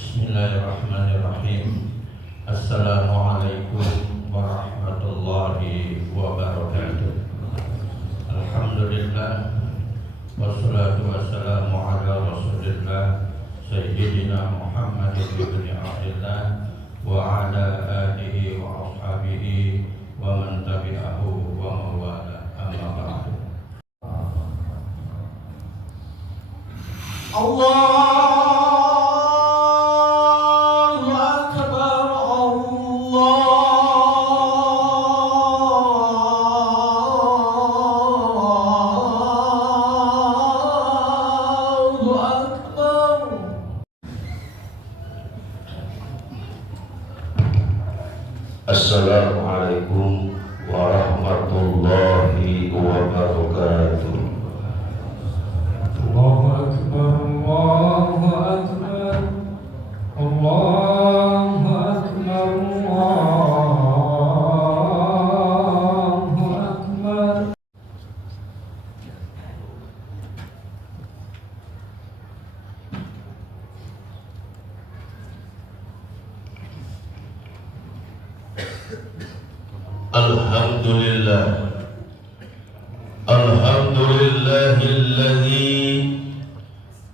Bismillahirrahmanirrahim. Assalamualaikum warahmatullahi wabarakatuh. Alhamdulillah, wassalatu wassalamu ala rasulillah Sayyidina Muhammad ibn Abdillah wa ala alihi wa ashabihi wa man tabi'ahu wa mawala, amma ba'du. Allahu Akbar, Allahu Akbar. Assalamualaikum warahmatullahi wabarakatuh. Allahu Akbar, Allahu Akbar, Allahu Akbar, Allahu Akbar. Alhamdulillah, alhamdulillahilladzi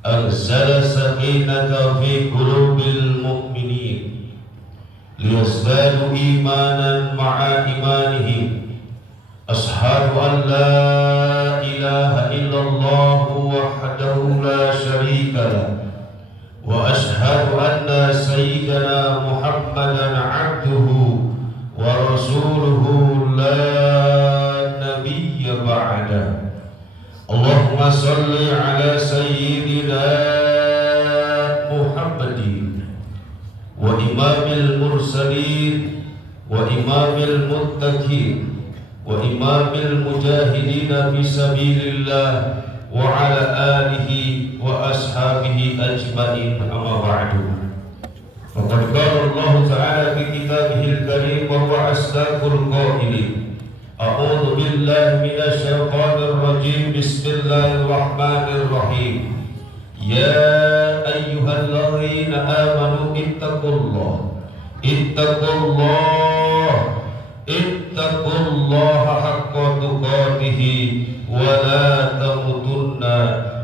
anzala sakinata fi qulubil mu'minin liyazdadu imanan ma'a imanihim. Ashhadu an la ilaha illallah wahdahu la syarika lah wa ashhadu anna sayyidana Muhammadan abduhu wa rasuluhu la nabiyya ba'da. Allahumma salli ala sayyidina Muhammadin wa imamil mursalin wa imamil muttaqin wa imamil mujahidin fi sabilillah wa ala alihi wa ashabihi ajma'in, amma ba'du. Faqad qala Allah Ta'ala fi kitabihil karim wa huwa asdaqul qailin. A'udzu billahi minasy syaithanir rajim. Bismillahirrahmanirrahim. Ya ayyuhalladzina amanu ittaqullaha haqqa tuqatih wa la tamutunna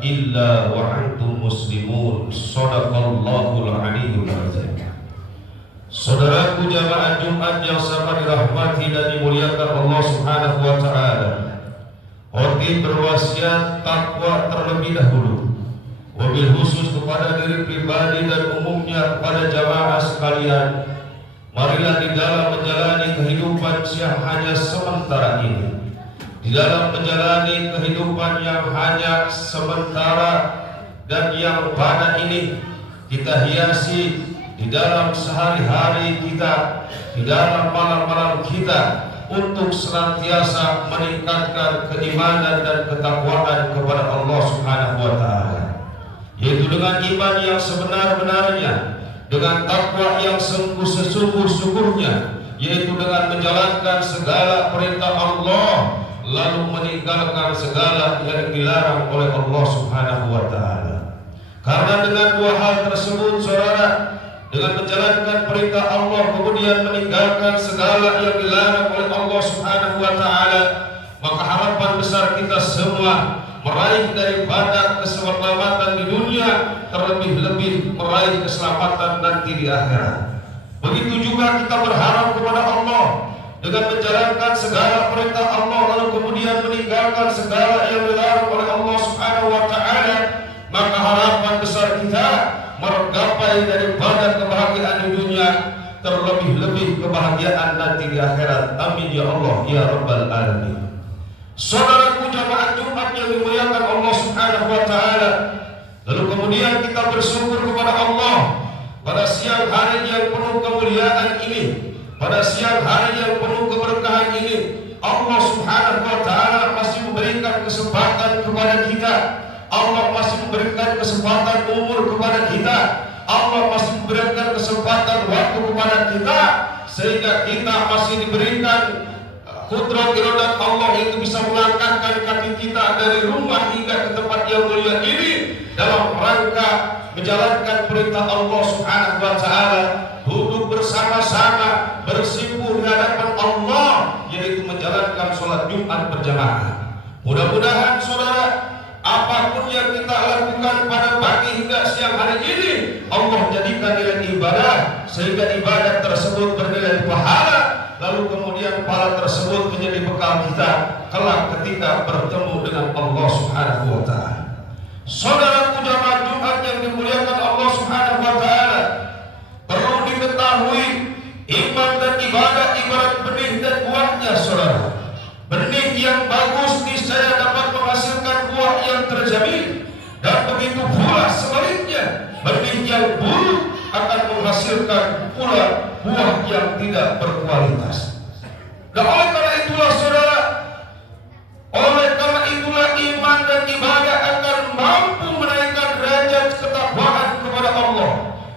illa wa antum muslimun. Shadaqallahul aliyyul azim. Saudaraku jamaah Jumat yang sangat dirahmati dan dimuliakan Allah Subhanahu wa taala, khotib berwasiat takwa terlebih dahulu, wabil khusus kepada diri pribadi dan umumnya kepada jamaah sekalian. Marilah di dalam menjalani kehidupan yang hanya sementara ini, di dalam menjalani kehidupan yang hanya sementara dan yang pada ini kita hiasi di dalam sehari-hari kita, di dalam malam-malam kita, untuk senantiasa meningkatkan keimanan dan ketakwaan kepada Allah Subhanahu wa taala, yaitu dengan iman yang sebenar-benarnya, dengan takwa yang sesungguh-sungguhnya, yaitu dengan menjalankan segala perintah Allah lalu meninggalkan segala yang dilarang oleh Allah Subhanahu wa taala. Karena dengan dua hal tersebut, saudara, dengan menjalankan perintah Allah kemudian meninggalkan segala yang dilarang oleh Allah Subhanahu wa taala, maka harapan besar kita semua meraih daripada keselamatan di dunia, terlebih-lebih meraih keselamatan nanti di akhirat. Begitu juga kita berharap kepada Allah dengan menjalankan segala perintah Allah lalu kemudian meninggalkan segala yang dilarang oleh Allah Subhanahu wa taala, maka harapan besar kita menggapai daripada kebahagiaan di dunia, terlebih-lebih kebahagiaan nanti di akhirat. Amin ya Allah ya rabbal alamin. Saudaraku jamaah Jumat yang dimuliakan Allah Subhanahu wa taala, lalu kemudian kita bersyukur kepada Allah pada siang hari yang penuh kemuliaan ini, pada siang hari yang penuh keberkahan ini. Allah Subhanahu wa taala masih memberikan kesempatan kepada kita. Allah masih memberikan kesempatan umur kepada kita. Allah masih memberikan kesempatan waktu kepada kita, sehingga kita masih diberikan kudrat iradat Allah itu bisa melangkahkan kaki kita dari rumah hingga ke tempat yang mulia ini dalam rangka menjalankan perintah Allah Subhanahu wa taala, duduk bersama-sama bersimpuh di hadapan Allah, yaitu menjalankan sholat Jumat berjamaah. Mudah-mudahan saudara, apapun yang kita lakukan pada pagi hingga siang hari ini, Allah jadikan nilai ibadah, sehingga ibadah tersebut bernilai pahala, lalu kemudian pahala tersebut menjadi bekal kita kelak ketika bertemu dengan Allah Subhanahu wa taala. Saudaraku jamaah Jumat yang dimuliakan Allah Subhanahu wa taala, perlu diketahui iman dan ibadah ibarat benih dan buahnya saudara. Benih yang bagus niscaya dapat menghasilkan buah yang terjamin, dan begitu pula sebaliknya, benih yang buruk akan menghasilkan pula buah yang tidak berkualitas. Dan oleh karena itulah saudara, iman dan ibadah akan mampu menaikkan derajat ketakwaan kepada Allah,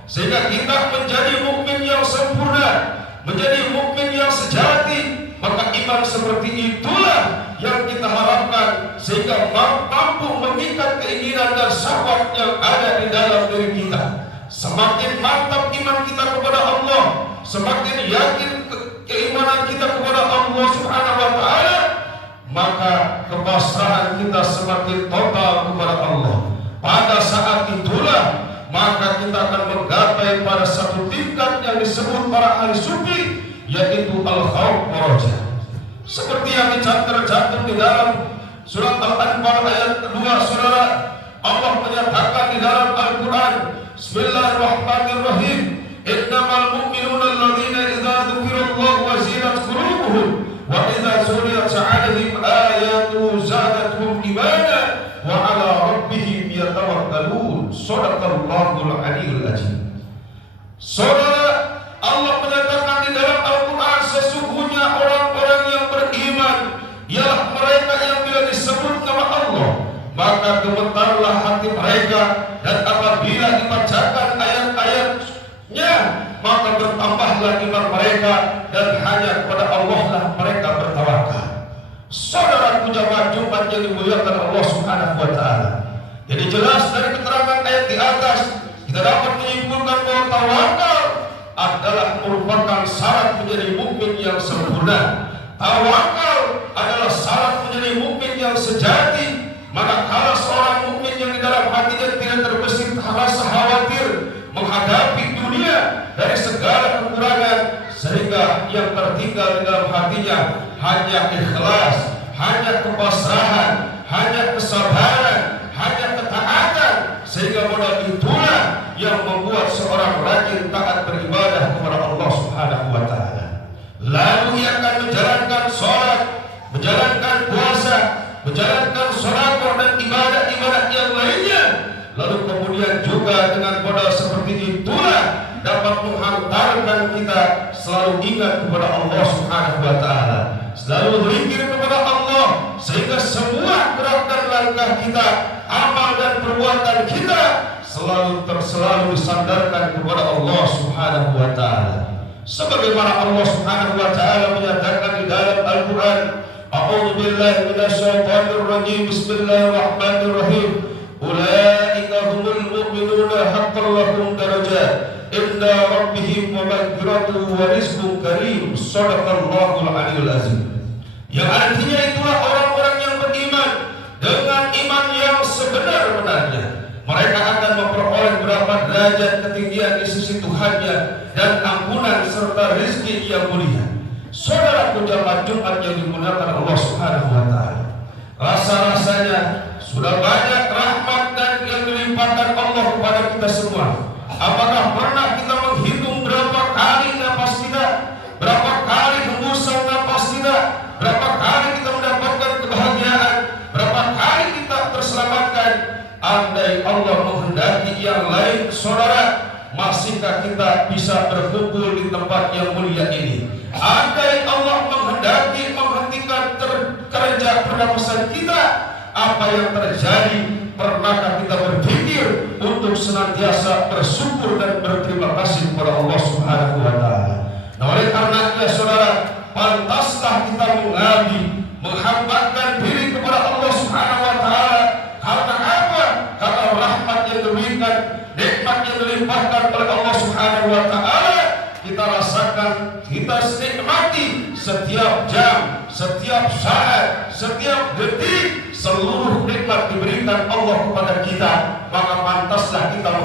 sehingga kita menjadi mukmin yang sempurna, menjadi mukmin yang sejati. Maka iman seperti itulah yang kita harapkan, sehingga mampu mengikat keinginan dan syahwat yang ada di dalam diri kita. Semakin mantap iman kita kepada Allah, semakin yakin keimanan kita kepada Allah Subhanahu wa taala, maka kepasrahan kita semakin total kepada Allah. Pada saat itulah maka kita akan menggapai pada satu tingkat yang disebut para ahli sufi, yaitu al-khawf wa-raja. Seperti yang tercantum di dalam surat Al-Anfal ayat 2 saudara, Allah menyatakan di dalam Al-Quran, Bismillahirrahmanirrahim, innamal mu'minuna alladzina idza dzukirallahu wazilat qulubuhum wa idza tuliyat 'alaihim ayatu zadatuhum imana wa 'ala rabbihim yatawakkalun. Shadaqallahul 'aliyyul 'azim. Saudara, Allah menyatakan di dalam Al-Quran, sesungguhnya orang-orang yang beriman ialah mereka yang bila disebut nama Allah maka gemetarlah hati mereka, dan apabila dibacakan ayat-ayatnya maka bertambahlah iman mereka, dan hanya kepada Allah lah mereka bertawakal. Saudaraku jamaah Jumat yang dimuliakan Allah Subhanahu wa taala, jadi jelas dari keterangan ayat di atas kita dapat menyimpulkan bahwa tawakal adalah merupakan syarat menjadi mukmin yang sempurna. Tawakal adalah syarat menjadi mukmin yang sejati. Manakala seorang mukmin yang di dalam hatinya tidak terbesit rasa khawatir menghadapi dunia dari segala kekurangan, sehingga yang tertinggal di dalam hatinya hanya ikhlas, hanya kepasrahan, hanya kesabaran, hanya ketaatan, sehingga modal itulah yang membuat seorang rajin taat beribadah kepada Allah Subhanahu wa taala. Lalu ia akan menjalankan sholat, menjalankan puasa, menjalankan sedekah dan ibadah-ibadah yang lainnya. Lalu kemudian juga dengan modal seperti itulah dapat menghantarkan kita selalu ingat kepada Allah Subhanahu wa taala, selalu berzikir kepada Allah, sehingga semua gerak dan langkah kita, amal dan perbuatan kita selalu disandarkan kepada Allah Subhanahu wa taala. Sebagaimana Allah Subhanahu wa taala menyatakan di dalam Al-Qur'an, A'udzu billahi minasyaitonir rajim. Bismillahirrahmanirrahim. Ulaika humul mu'minuna haqqan lahum darajat inda rabbihim wa maghfiratun wa rizqun karim. Shadaqallahul 'aliyyul 'azim. Yang artinya itulah orang-orang yang beriman dengan iman yang sebenar-benarnya. Mereka akan memperoleh berapa derajat ketinggian di sisi Tuhannya dan ampunan serta rezeki yang mulia. Saudaraku jamaah Jumat yang dimuliakan Allah Subhanahu wa taala, rasa-rasanya sudah banyak rahmat dan yang dilimpahkan Allah kepada kita semua. Apakah pernah kita menghitung berapa kali napas kita, berapa kali hembusan napas kita, berapa kali kita mendapatkan kebahagiaan, berapa kali kita terselamatkan? Andai Allah menghendaki yang lain, saudara, masihkah kita bisa berkumpul di tempat yang mulia ini? Andai Allah menghendaki menghentikan kerja pernapasan kita, apa yang terjadi? Pernahkah kita berpikir untuk senantiasa bersyukur dan berterima kasih kepada Allah Subhanahu wa taala? Nah, oleh karenanya saudara, pantaslah kita mengabdi, menghambakan diri kepada Allah Subhanahu wa taala. Karena apa? Karena rahmat yang diberikan, nikmat yang dilimpahkan oleh Allah Subhanahu wa taala, kita rasakan, kita nikmati setiap jam, setiap saat, setiap detik. Seluruh nikmat diberikan Allah kepada kita, maka pantaslah kita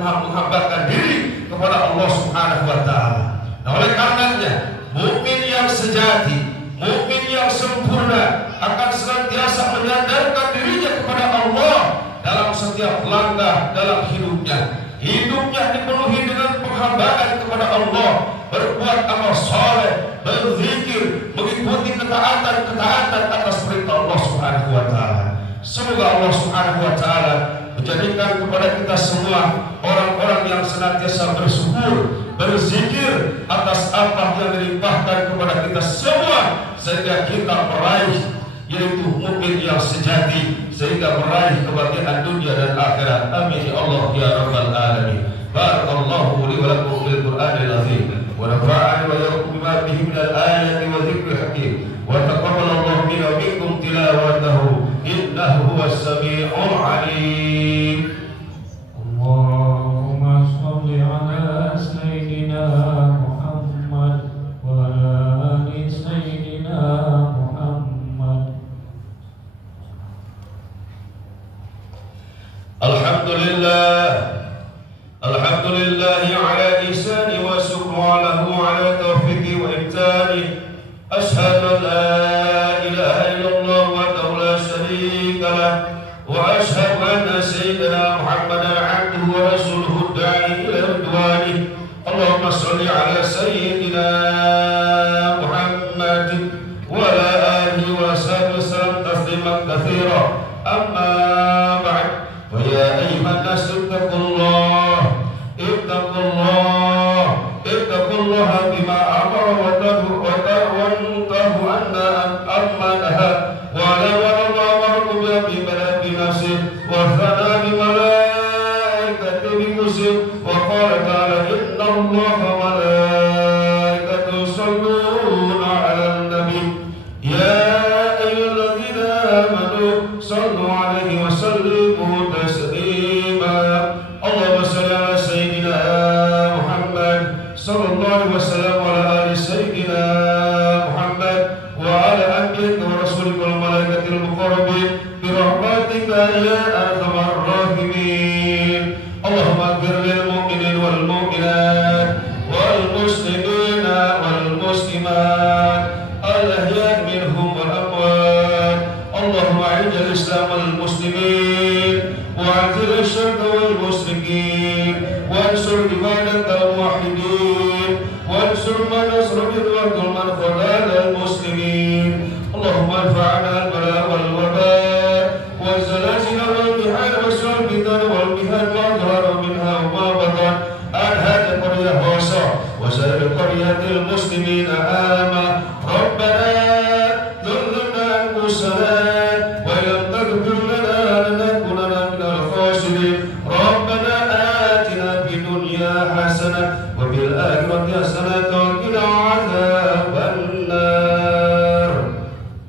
menghambakan diri kepada Allah Subhanahu wa taala. Nah, oleh karenanya, mukmin yang sejati, mukmin yang sempurna akan senantiasa menyadarkan dirinya kepada Allah dalam setiap langkah dalam hidupnya. Hidupnya dipenuhi dengan penghambaan kepada Allah, berbuat amal saleh, berzikir, mengikuti ketaatan atas perintah Allah Subhanahu wa taala. Semoga Allah Subhanahu wa taala menjadikan kepada kita semua orang-orang yang senantiasa bersyukur, berzikir atas apa yang dilimpahkan kepada kita semua, sehingga kita meraih yaitu mukmin yang sejati, sehingga meraih kebahagiaan dunia dan akhirat. Amin ya Allah ya rabbal alamin. Barakallahu li wa lakum fil Qur'anil azim wa nafa'ani wa iyyakum bima fihi minal ayati wa dzikril hakim wa taqabbalallahu minna wa minkum tilawatahu innahu huwas samii'ul 'aliim. Allahumma shalli ala sayyidina Muhammad wa ala ali sayyidina Muhammad. Alhamdulillahi ala ihsani wa syukru lahu ala taufiqi wa imtani. Ashhadu an la ilaha illallah wa la syarika lah wa ashhadu anna sayyidina Muhammadan abduhu wa rasuluhu da'i ila ridwani. Allahumma shalli ala sayyidina Muhammad wa ala alihi wa sahbihi wasallam tasliman katsira. Amma ba'd. Wa ya ayyuhan nas ittaqullaha bima amara wa tantahu anna amma naha wa la wa'lamu bi baladi nasir wa thana bi malaikati bi musib wa qala ta'ala inna allaha wa malaikatahu yusalluna 'alan nabi ya ayyuhalladzina amanu sallu 'alaihi wa sallimu taslima. Allahumma shalli ala sayyidina Muhammad sallallahu alaihi wasallam wa ala ali sayyidina Muhammad wa ala anbiya'ika wa rasulika wal malaikatil muqarrabin bi rahmatika ya arhamar rahimin. Allahumma ighfir lil mu'minin wal mu'minat wal muslimina wal muslimat al ahya' minhum wal amwat. Allahumma a'izz al-islam wal muslimin wa a'zil ash-shirka wal musyrikin wansur ibadatal muwahhidin wansur man nasra bid'ah man khadal al-muslimin. Allahumma anfa'na al-bala wal waba wal zalazil wal bihar wal bitan wal bihan wa dhara minha wa ma batan an hadhihi qaryah wasa wa sa'ir qaryatil muslimin ama rabbana dhulna anfusana wa lam taghfir lana lanakunanna minal khasirin. Rabbana atina fid dunya hasanah wa fil akhirati hasanah wa qina adzaban nar.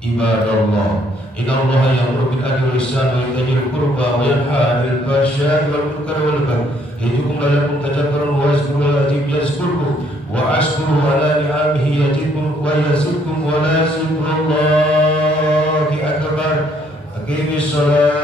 Ibadallah, innallaha ya'muru bil adli wal ihsani wa ita'i dzil qurba wa yanha 'anil fahsya'i wal munkari wal baghi ya'idukum la'allakum tadhakkarun wa yazkurul azim yazkurkum wa ashkuruhu ala ni'amihi yazidkum wa yazidkum wa la zikrullahi akbar. Aqimis shalah.